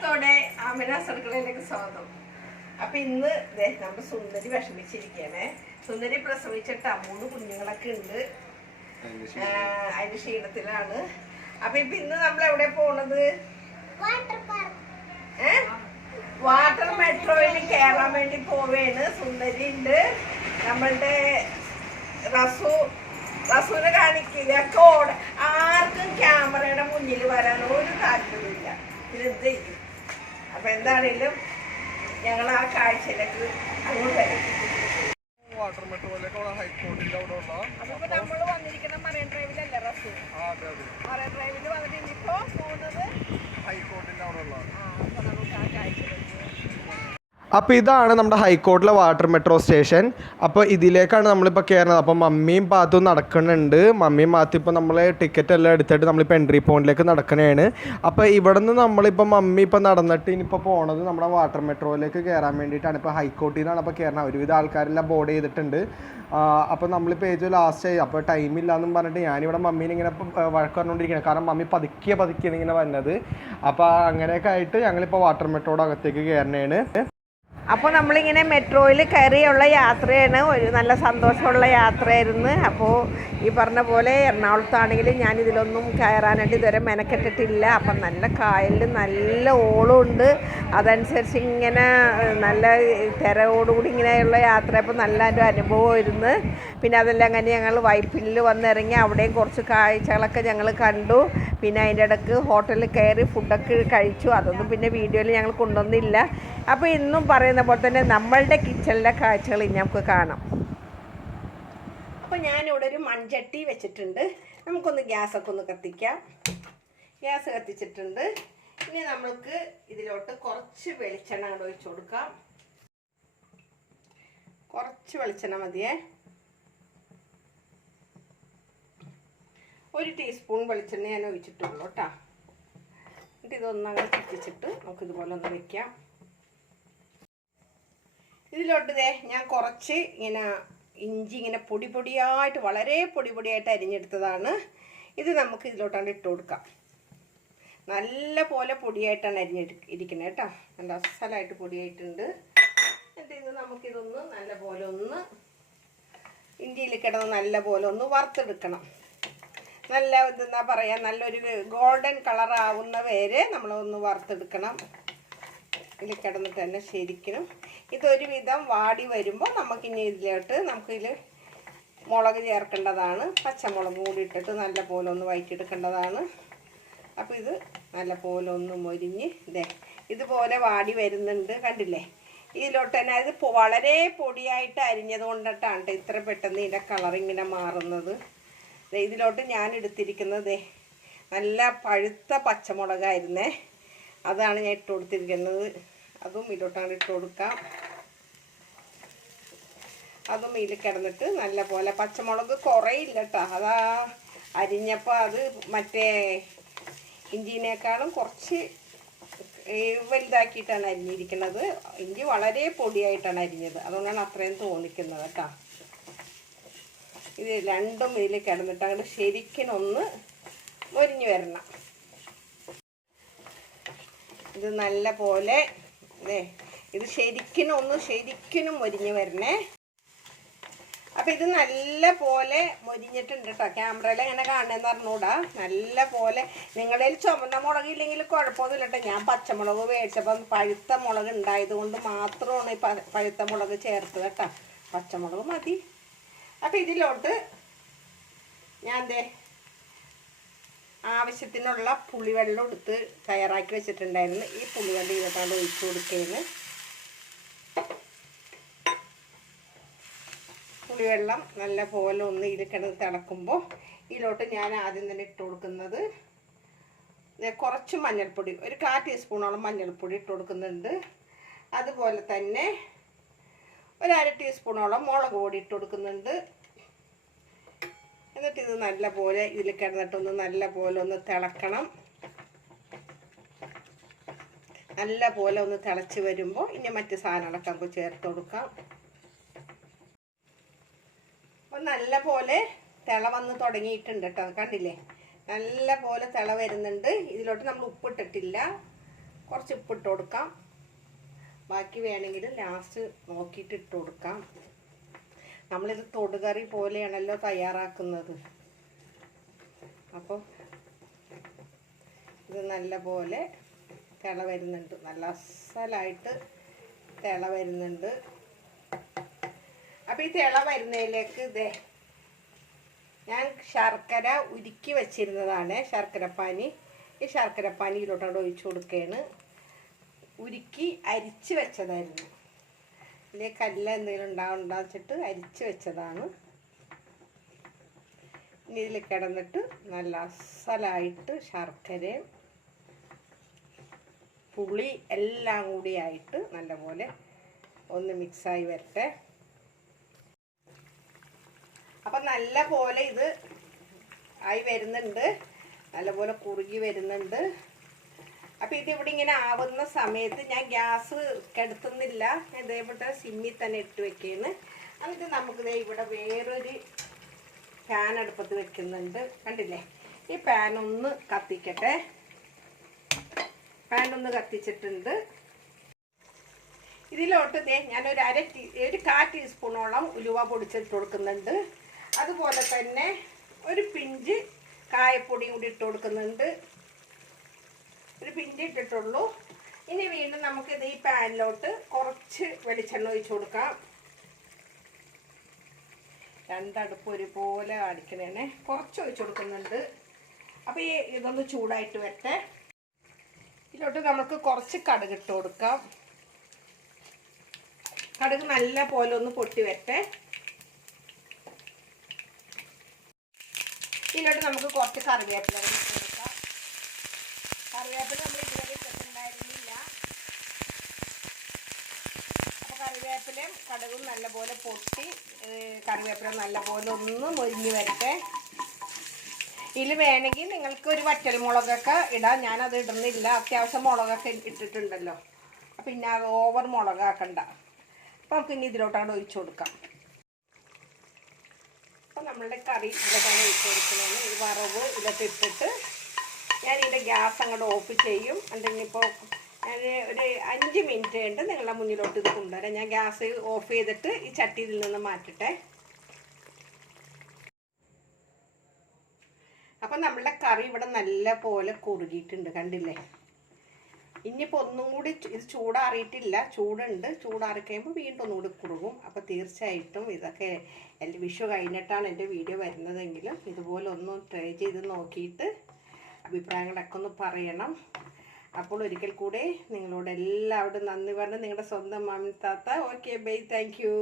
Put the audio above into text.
സ്നേഹത്തോടെ ആമിനാസ് അടുക്കളയിലേക്ക് സ്വാഗതം. അപ്പൊ ഇന്ന് നമ്മുടെ സുന്ദരി വിഷമിച്ചിരിക്കണേ. സുന്ദരി പ്രസവിച്ചിട്ട് 3 കുഞ്ഞുങ്ങളൊക്കെ ഉണ്ട്. അതിന്റെ ക്ഷീണത്തിലാണ്. അപ്പൊ ഇന്ന് നമ്മൾ എവിടെ പോണത്? വാട്ടർ മെട്രോയിൽ കയറാൻ വേണ്ടി പോവേണ്. സുന്ദരി ഉണ്ട്, നമ്മളുടെ റസൂനെ കാണിക്കില്ല. ആർക്കും ക്യാമറയുടെ മുന്നിൽ വരാൻ ഒരു താല്പര്യമില്ല. ഇത് അപ്പൊ എന്താണേലും ഞങ്ങൾ ആ കാഴ്ചയിലേക്ക് അങ്ങോട്ട് വരും. വാട്ടർ മെട്രോയിലേക്ക് ഹൈക്കോർട്ടിന്റെ അവിടെ അപ്പൊ നമ്മൾ വന്നിരിക്കുന്ന മറൈൻ ഡ്രൈവിലല്ലേ റസൂ? മറൈൻ ഡ്രൈവിൽ വന്നിട്ട് ഇനിയിപ്പോ പോകുന്നത് ഹൈക്കോർട്ടിന്റെ അവിടെ ഉള്ള. അപ്പൊ നമുക്ക് ആ കാഴ്ചയിലേക്ക്. അപ്പോൾ ഇതാണ് നമ്മുടെ ഹൈക്കോർട്ടിലെ വാട്ടർ മെട്രോ സ്റ്റേഷൻ. അപ്പോൾ ഇതിലേക്കാണ് നമ്മളിപ്പോൾ കയറുന്നത്. അപ്പോൾ മമ്മിയും പാത്തും നടക്കുന്നുണ്ട്. മമ്മിയും പാത്തും ഇപ്പോൾ നമ്മൾ ടിക്കറ്റ് എല്ലാം എടുത്തിട്ട് നമ്മളിപ്പോൾ എൻട്രി പോയിന്റിലേക്ക് നടക്കണതാണ്. അപ്പോൾ ഇവിടെ നിന്ന് നമ്മളിപ്പോൾ മമ്മി ഇപ്പോൾ നടന്നിട്ട് ഇനിയിപ്പോൾ പോണത് നമ്മുടെ വാട്ടർ മെട്രോയിലേക്ക് കയറാൻ വേണ്ടിയിട്ടാണ്. ഇപ്പോൾ ഹൈക്കോർട്ടിൽ നിന്നാണ് അപ്പോൾ കയറണം. ഒരുവിധ ആൾക്കാരെല്ലാം ബോർഡ് ചെയ്തിട്ടുണ്ട്. അപ്പോൾ നമ്മളിപ്പോൾ ഏറ്റവും ലാസ്റ്റ് ആയി. അപ്പോൾ ടൈമില്ല എന്നും പറഞ്ഞിട്ട് ഞാനിവിടെ മമ്മീനെ ഇങ്ങനെ വഴക്ക് പറഞ്ഞുകൊണ്ടിരിക്കുകയാണ്. കാരണം മമ്മി പതുക്കിയാണ് ഇങ്ങനെ വന്നത്. അപ്പോൾ അങ്ങനെയൊക്കെ ആയിട്ട് ഞങ്ങളിപ്പോൾ വാട്ടർ മെട്രോയുടെ അകത്തേക്ക് കയറണതാണ്. അപ്പോൾ നമ്മളിങ്ങനെ മെട്രോയിൽ കയറിയുള്ള യാത്രയാണ്. ഒരു നല്ല സന്തോഷമുള്ള യാത്രയായിരുന്നു. അപ്പോൾ ഈ പറഞ്ഞ പോലെ എറണാകുളത്താണെങ്കിലും ഞാനിതിലൊന്നും കയറാനായിട്ട് ഇതുവരെ മെനക്കെട്ടിട്ടില്ല. അപ്പം നല്ല കായലിൽ നല്ല ഓളമുണ്ട്. അതനുസരിച്ച് ഇങ്ങനെ നല്ല തിരയോടുകൂടി ഇങ്ങനെയുള്ള യാത്ര അപ്പോൾ നല്ല ഒരു അനുഭവമായിരുന്നു. പിന്നെ അതെല്ലാം അങ്ങനെ ഞങ്ങൾ വൈപ്പിനിൽ വന്നിറങ്ങി അവിടെയും കുറച്ച് കാഴ്ചകളൊക്കെ ഞങ്ങൾ കണ്ടു. പിന്നെ അതിൻ്റെ ഇടയ്ക്ക് ഹോട്ടലിൽ കയറി ഫുഡൊക്കെ കഴിച്ചു. അതൊന്നും പിന്നെ വീഡിയോയിൽ ഞങ്ങൾ കൊണ്ടുവന്നില്ല. അപ്പോൾ ഇന്നും പറയുന്ന പോലെ തന്നെ നമ്മളുടെ കിച്ചണിലെ കാഴ്ചകൾ ഇനി നമുക്ക് കാണാം. അപ്പോൾ ഞാനിവിടെ ഒരു മൺചട്ടി വെച്ചിട്ടുണ്ട്. നമുക്കൊന്ന് ഗ്യാസൊക്കെ ഒന്ന് കത്തിക്കാം. ഗ്യാസ് കത്തിച്ചിട്ടുണ്ട്. ഇനി നമുക്ക് ഇതിലോട്ട് കുറച്ച് വെളിച്ചെണ്ണ ഒഴിച്ചു കൊടുക്കാം. കുറച്ച് വെളിച്ചെണ്ണ മതിയേ. 1 ടീസ്പൂൺ വെളിച്ചെണ്ണ ഞാൻ ഒഴിച്ചിട്ടുള്ളൂ കേട്ടോ. എന്നിട്ട് ഇതൊന്നങ്ങനെ ചുറ്റിച്ചിട്ട് നമുക്കിതുപോലെ ഒന്ന് വെക്കാം. ഇതിലോട്ട് ഞാൻ കുറച്ച് ഇങ്ങനെ ഇഞ്ചി ഇങ്ങനെ പൊടിയായിട്ട് വളരെ പൊടിയായിട്ട് അരിഞ്ഞെടുത്തതാണ്. ഇത് നമുക്ക് ഇതിലോട്ടാണ് ഇട്ട് കൊടുക്കാം. നല്ല പോലെ പൊടിയായിട്ടാണ് അരിഞ്ഞിരിക്കുന്നത് കേട്ടോ. നല്ല അസലായിട്ട് പൊടിയായിട്ടുണ്ട്. എന്നിട്ട് ഇത് നമുക്കിതൊന്ന് നല്ല പോലെ ഒന്ന് ഇഞ്ചിയിൽ കിടന്ന് നല്ല പോലെ ഒന്ന് വറുത്തെടുക്കണം. നല്ല ഇതെന്താ പറയുക, നല്ലൊരു ഗോൾഡൻ കളർ ആവുന്ന വരെ നമ്മളൊന്ന് വറുത്തെടുക്കണം. ഇതിൽ കിടന്നിട്ട് തന്നെ ശരിക്കും ഇതൊരുവിധം വാടി വരുമ്പോൾ നമുക്കിനി ഇതിലോട്ട് നമുക്കിതിൽ മുളക് ചേർക്കേണ്ടതാണ്. പച്ചമുളക് കൂടി ഇട്ടിട്ട് നല്ല പോലെ ഒന്ന് വഴറ്റിയെടുക്കേണ്ടതാണ്. അപ്പോൾ ഇത് നല്ല പോലെ ഒന്ന് മൊരിഞ്ഞ് ഇതുപോലെ വാടി വരുന്നുണ്ട്. കണ്ടില്ലേ? ഇതിലോട്ട് തന്നെ അത് വളരെ പൊടിയായിട്ട് അരിഞ്ഞത് കൊണ്ടിട്ടാണ് ഇത്ര പെട്ടെന്ന് ഇതിൻ്റെ കളറിങ്ങനെ മാറുന്നത്. ഇതിലോട്ട് ഞാൻ എടുത്തിരിക്കുന്നത് നല്ല പഴുത്ത പച്ചമുളകായിരുന്നേ. അതാണ് ഞാൻ ഇട്ട് കൊടുത്തിരിക്കുന്നത്. അതും ഇതിലോട്ടാണ് ഇട്ട് കൊടുക്കാം. അതും ഇതിൽ കിടന്നിട്ട് നല്ല പോലെ പച്ചമുളക് കുറയില്ല കേട്ടോ. അതാ അരിഞ്ഞപ്പോൾ അത് മറ്റേ ഇഞ്ചിനേക്കാളും കുറച്ച് വലുതാക്കിയിട്ടാണ് അരിഞ്ഞിരിക്കുന്നത്. ഇഞ്ചി വളരെ പൊടിയായിട്ടാണ് അരിഞ്ഞത്. അതുകൊണ്ടാണ് അത്രയും തോന്നിക്കുന്നത് കേട്ടോ. ഇത് രണ്ടും ഇതിൽ കിടന്നിട്ട് അങ്ങോട്ട് ശരിക്കിനൊന്ന് മൊരിഞ്ഞ് വരണം. ഇത് നല്ല പോലെ ഇത് ശരിക്കിനും മൊരിഞ്ഞ് വരണേ. അപ്പം ഇത് നല്ല പോലെ മൊരിഞ്ഞിട്ടുണ്ട് കേട്ടോ. ക്യാമറയിൽ എങ്ങനെ കാണുന്നതെന്ന് പറഞ്ഞുകൂടാ. നല്ല പോലെ നിങ്ങളുടെ കയ്യിൽ ചുമന്ന മുളക് ഇല്ലെങ്കിൽ കുഴപ്പമൊന്നുമില്ല കേട്ടോ. ഞാൻ പച്ചമുളക് മേടിച്ചപ്പം പഴുത്ത മുളക് ഉണ്ടായത് കൊണ്ട് മാത്രമാണ് ഈ പഴുത്ത മുളക് ചേർത്തത് കേട്ടോ. പച്ചമുളക് മതി. അപ്പം ഇതിലോട്ട് ഞാൻ ആവശ്യത്തിനുള്ള പുളിവെള്ളം എടുത്ത് തയ്യാറാക്കി വെച്ചിട്ടുണ്ടായിരുന്നു. ഈ പുളിവെള്ളം ഇതിലോട്ടാണ് ഒഴിച്ചു കൊടുക്കുകയാണ്. പുളിവെള്ളം നല്ല പോലെ ഒന്ന് ഇതിൽ കിടന്ന് തിളക്കുമ്പോൾ ഇതിലോട്ട് ഞാൻ ആദ്യം തന്നെ ഇട്ട് കൊടുക്കുന്നത് കുറച്ച് മഞ്ഞൾപ്പൊടി, ഒരു 1/4 ടീസ്പൂണോളം മഞ്ഞൾപ്പൊടി ഇട്ട് കൊടുക്കുന്നുണ്ട്. അതുപോലെ തന്നെ ഒരു 1/2 ടീസ്പൂണോളം മുളക് പൊടി ഇട്ട് കൊടുക്കുന്നുണ്ട്. എന്നിട്ട് ഇത് നല്ല പോലെ ഇതിൽ കിടന്നിട്ടൊന്ന് നല്ല പോലെ ഒന്ന് തിളക്കണം. നല്ല പോലെ ഒന്ന് തിളച്ച് വരുമ്പോൾ ഇനി മറ്റ് സാധനങ്ങളൊക്കെ നമുക്ക് ചേർത്ത് കൊടുക്കാം. അപ്പോൾ നല്ല പോലെ തിള വന്ന് തുടങ്ങിയിട്ടുണ്ട് കേട്ടോ. കണ്ടില്ലേ? നല്ല പോലെ തിള വരുന്നുണ്ട്. ഇതിലോട്ട് നമ്മൾ ഉപ്പിട്ടിട്ടില്ല. കുറച്ച് ഉപ്പിട്ട് കൊടുക്കാം. ബാക്കി വേണമെങ്കിൽ ലാസ്റ്റ് നോക്കിയിട്ട് ഇട്ട് കൊടുക്കാം. നമ്മളിത് തൊടുകറി പോലെയാണല്ലോ തയ്യാറാക്കുന്നത്. അപ്പോൾ ഇത് നല്ല പോലെ തിള വരുന്നുണ്ട്, നല്ല അസലായിട്ട് തിള വരുന്നുണ്ട്. അപ്പോൾ ഈ തിള വരുന്നതിലേക്ക് ഞാൻ ശർക്കര ഉരുക്കി വെച്ചിരുന്നതാണ്, ശർക്കരപ്പാനി. ഈ ശർക്കരപ്പാനി ഇതിലോട്ടാണ് ഒഴിച്ചു കൊടുക്കുകയാണ്. ഉരുക്കി അരിച്ച് വെച്ചതായിരുന്നു. ഇതിലെ കല്ല് എന്തെങ്കിലും ഉണ്ടാവുണ്ടാ വെച്ചിട്ട് അരിച്ച് വെച്ചതാണ്. ഇനി ഇതിൽ കിടന്നിട്ട് നല്ല അസലായിട്ട് ശർക്കരയും പുളി എല്ലാം കൂടി ആയിട്ട് നല്ലപോലെ ഒന്ന് മിക്സായി വരട്ടെ. അപ്പം നല്ല പോലെ ഇത് ആയി വരുന്നുണ്ട്, നല്ലപോലെ കുറുകി വരുന്നുണ്ട്. അപ്പോൾ ഇതിവിടെ ഇങ്ങനെ ആവുന്ന സമയത്ത് ഞാൻ ഗ്യാസ് കെടുത്തുന്നില്ല, ഇതേപോലെ സിമ്മിൽ തന്നെ ഇട്ട് വെക്കുകയാണ്. എന്നിട്ട് നമുക്കിത് ഇവിടെ വേറൊരു പാൻ അടുപ്പത്ത് വെക്കുന്നുണ്ട്. കണ്ടില്ലേ, ഈ പാൻ ഒന്ന് കത്തിക്കട്ടെ. പാൻ ഒന്ന് കത്തിച്ചിട്ടുണ്ട്. ഇതിലോട്ട് ഞാനൊരു ഒരു 1/4 ടീസ്പൂണോളം ഉലുവ പൊടിച്ചിട്ട് കൊടുക്കുന്നുണ്ട്. അതുപോലെ തന്നെ ഒരു പിഞ്ച് കായപ്പൊടിയും കൂടി ഇട്ട് കൊടുക്കുന്നുണ്ട്. ഒരു പിഞ്ച് ഇട്ടിട്ടുള്ളൂ. ഇനി വീണ്ടും നമുക്കിത് ഈ പാനിലോട്ട് കുറച്ച് വെളിച്ചെണ്ണ ഒഴിച്ചു കൊടുക്കാം. രണ്ടടുപ്പ് ഒരുപോലെ അടിക്കണേ, കുറച്ച് ഒഴിച്ചു കൊടുക്കുന്നുണ്ട്. അപ്പോൾ ഈ ഇതൊന്ന് ചൂടായിട്ട് വരട്ടെ. ഇതിലോട്ട് നമുക്ക് കുറച്ച് കടുക് ഇട്ട് കൊടുക്കാം. കടുക് നല്ല പോലെ ഒന്ന് പൊട്ടി വരട്ടെ. ഇതിലോട്ട് നമുക്ക് കുറച്ച് കറിവേപ്പില ഇട്ട് കൊടുക്കാം. കറിവേപ്പില നമ്മൾ ഇതുവരെ ഇട്ടിട്ടുണ്ടായിരുന്നില്ല. അപ്പോൾ കറിവേപ്പിലയും കടുകും നല്ലപോലെ പൊട്ടി കറിവേപ്പില നല്ലപോലെ ഒന്ന് മൊരിഞ്ഞ് വരട്ടെ. ഇതിൽ വേണമെങ്കിൽ നിങ്ങൾക്ക് ഒരു വറ്റൽ മുളകൊക്കെ ഇടാം. ഞാനത് ഇടുന്നില്ല, അത്യാവശ്യം മുളകൊക്കെ ഇട്ടിട്ടുണ്ടല്ലോ. പിന്നെ അത് ഓവർ മുളകാക്കണ്ട. അപ്പോൾ നമുക്ക് ഇനി ഇതിലോട്ടാണ് ഒഴിച്ചു കൊടുക്കാം. അപ്പോൾ നമ്മളുടെ കറി ഇതിലോട്ടാണ് ഒഴിച്ചു കൊടുക്കുന്നത്. ഈ വറവ് ഇതൊക്കെ ഇട്ടിട്ട് ഞാൻ ഇതിൻ്റെ ഗ്യാസ് അങ്ങോട്ട് ഓഫ് ചെയ്യും. അല്ലെങ്കിൽ ഇപ്പോൾ ഞാൻ ഒരു 5 മിനിറ്റ് കഴിഞ്ഞിട്ട് നിങ്ങളുടെ മുന്നിലോട്ട് ഇത് കൊണ്ടുവരാം. ഞാൻ ഗ്യാസ് ഓഫ് ചെയ്തിട്ട് ഈ ചട്ടിയിൽ നിന്ന് മാറ്റട്ടെ. അപ്പം നമ്മളുടെ കറി ഇവിടെ നല്ല പോലെ കുറുകിയിട്ടുണ്ട്, കണ്ടില്ലേ. ഇനിയിപ്പോൾ ഒന്നും കൂടി ഇത് ചൂടാറിയിട്ടില്ല, ചൂടുണ്ട്. ചൂടാറി കഴിയുമ്പോൾ വീണ്ടും ഒന്നുകൂടി കുറുകും. അപ്പോൾ തീർച്ചയായിട്ടും ഇതൊക്കെ വിഷു കഴിഞ്ഞിട്ടാണ് എൻ്റെ വീഡിയോ വരുന്നതെങ്കിലും ഇതുപോലെ ഒന്ന് ട്രൈ ചെയ്ത് നോക്കിയിട്ട് അഭിപ്രായങ്ങളൊക്കെ ഒന്ന് പറയണം. അപ്പോൾ ഒരിക്കൽ കൂടെ നിങ്ങളോട് എല്ലാവരും നന്ദി പറഞ്ഞ് നിങ്ങളുടെ സ്വന്തം മാമി താത്ത. Okay bye, thank you.